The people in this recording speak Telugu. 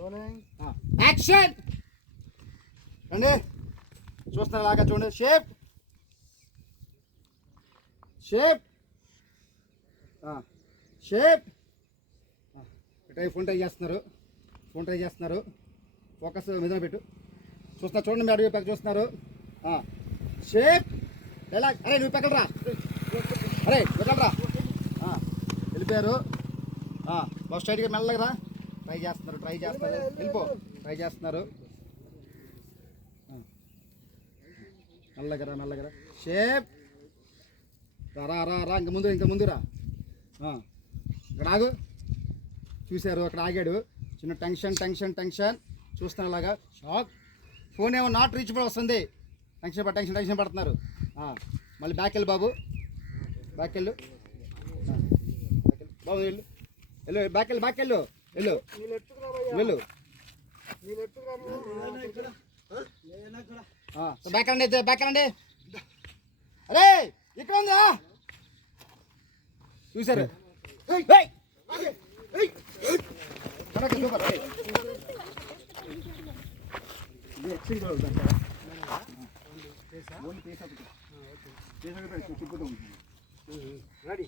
యాక్షన్ రండి చూస్తున్నారు లాగా చూడండి shape shape shape phone try చేస్తున్నారు ఫోకస్ మీద పెట్టు చూస్తున్నారు చూడండి మీరు అడుగు పక్క చూస్తున్నారు షేప్ ఎలా అరే నువ్వు పక్కలరా వెళ్ళిపోయారు బాగా స్ట్రైట్గా మెల్లగా ట్రై చేస్తున్నారు వెళ్ళిపో ట్రై చేస్తున్నారు మెల్లగరా షేప్ రా ఇంక ముందు రా ఇక్కడ ఆగు చూశారు అక్కడ ఆగాడు చిన్న టెన్షన్ చూస్తున్నా అలాగా షాక్ ఫోన్ ఏమో నాట్ రీచబుల్ వస్తుంది టెన్షన్ పడుతున్నారు మళ్ళీ బ్యాక్ వెళ్ళు బాబు వెళ్ళు బ్యాక్ వెళ్ళు బ్యాక్ రండి అరే ఇక్కడ ఉందా చూసారు సూపర్ రెడీ